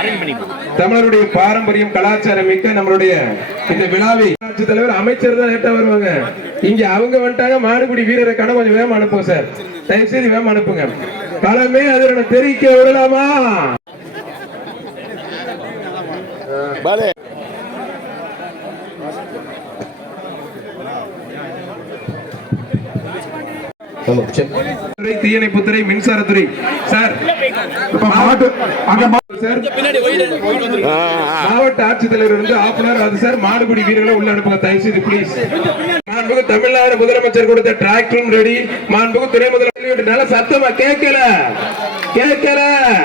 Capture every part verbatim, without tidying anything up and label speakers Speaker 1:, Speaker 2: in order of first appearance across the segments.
Speaker 1: தமிழருடைய பாரம்பரியம் கலாச்சாரம் மிக்க நம்மளுடைய இந்த விழாவை ஆட்சித் தலைவர் அமைச்சர் தான் லேட்டா வருவாங்க. இங்க அவங்க வந்துட்டாங்க. மாடுபிடி வீரரை கண கொஞ்சம் வேகமா அனுப்புங்க சார். தயவு செய்து வேகமா அனுப்புங்க. களமே அதில் தெரிவிக்க விடலாமா? தீயணைப்புத்துறை, மின்சாரத்துறை சார், மாவட்ட ஆட்சித்தலைவர் வந்து ஆப்னர் அது சார். மாடுபிடி வீரர்களை உள்ள அனுப்புங்க தயவு செய்து ப்ளீஸ். மாண்புக்கு தமிழ்நாடு முதலமைச்சர் கொடுத்த டிராக்டரும் ரெடி. மாண்புக்கு துணை முதலமைச்சர் நல்ல சத்தமா கேட்கல கேட்கல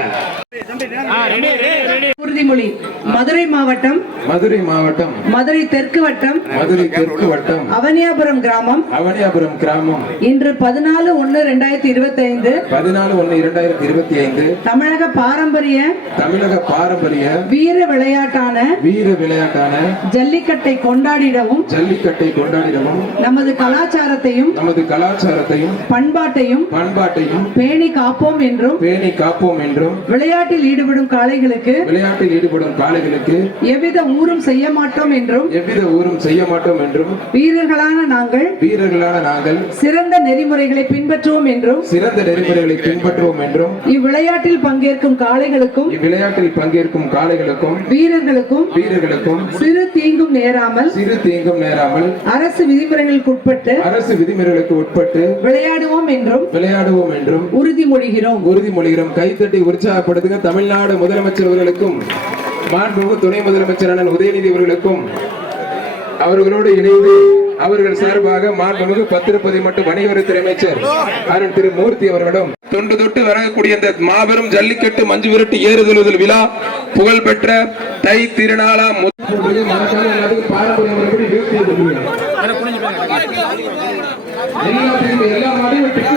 Speaker 2: உறுதிமொழி. மதுரை மாவட்டம்
Speaker 1: மதுரை மாவட்டம்
Speaker 2: மதுரை தெற்கு வட்டம்
Speaker 1: மதுரை தெற்கு வட்டம்
Speaker 2: அவனியாபுரம் கிராமம்
Speaker 1: அவனியாபுரம் கிராமம்
Speaker 2: இன்று பதினாலு ஒன்னு இரண்டாயிரத்தி இருபத்தி ஐந்து
Speaker 1: பதினாலு ஒன்னு இரண்டாயிரத்தி இருபத்தி ஐந்து
Speaker 2: தமிழக பாரம்பரிய
Speaker 1: தமிழக பாரம்பரிய
Speaker 2: வீர விளையாட்டான
Speaker 1: வீர விளையாட்டான
Speaker 2: ஜல்லிக்கட்டை கொண்டாடிடவும்
Speaker 1: ஜல்லிக்கட்டை கொண்டாடிடவும்
Speaker 2: நமது கலாச்சாரத்தையும்
Speaker 1: நமது கலாச்சாரத்தையும்
Speaker 2: பண்பாட்டையும்
Speaker 1: பண்பாட்டையும்
Speaker 2: பேணி காப்போம் என்றும்
Speaker 1: பேணி காப்போம் என்றும்
Speaker 2: விளையாட்டில் ஈடுபடும் காளைகளுக்கு
Speaker 1: விளையாட்டில் ஈடுபடும் காளைகளுக்கு
Speaker 2: எவ்வித ஊரும் செய்ய மாட்டோம் என்றும்
Speaker 1: எவ்வித ஊரும் செய்ய மாட்டோம் என்றும்
Speaker 2: வீரர்களான நாங்கள்
Speaker 1: வீரர்களான நாங்கள்
Speaker 2: சிறந்த நெறிமுறைகளை பின்பற்றுவோம் என்றும்
Speaker 1: சிறந்த நெறிமுறைகளை பின்பற்றுவோம் என்றும்
Speaker 2: இவ்விளையாட்டில் பங்கேற்கும் காளைகளுக்கும்
Speaker 1: இவ்விளையாட்டில் பங்கேற்கும் காளைகளுக்கும்
Speaker 2: வீரர்களுக்கும்
Speaker 1: வீரர்களுக்கும்
Speaker 2: சிறு தீங்கும் நேராமல்
Speaker 1: சிறு தீங்கும் நேராமல்
Speaker 2: அரசு விதிமுறைகளுக்கு உட்பட்டு
Speaker 1: அரசு விதிமுறைகளுக்கு உட்பட்டு
Speaker 2: விளையாடுவோம் என்றும்
Speaker 1: விளையாடுவோம் என்றும்
Speaker 2: உறுதிமொழிகிறோம்
Speaker 1: உறுதிமொழிகிறோம். கைத்தட்டி உற்சாகப்படுத்துங்க. தமிழ்நாடு முதலமைச்சர் அவர்களுக்கும் மாண்புமிகு துணை முதலமைச்சர் அண்ணன் உதயநிதி அவர்களுக்கும் அவர்களோடு இணைந்து அவர்கள் சார்பாக மாண்புமிகு பத்திரப்பதிவு மற்றும் வணிகவரித்துறை அமைச்சர் அருண் திரு மூர்த்தி அவர்களும் தொண்டு தொட்டு வரக்கூடிய இந்த மாபெரும் ஜல்லிக்கட்டு மஞ்சு விரட்டு ஏறுதழுதல் விழா புகழ்பெற்ற தை திருநாளா எல்லா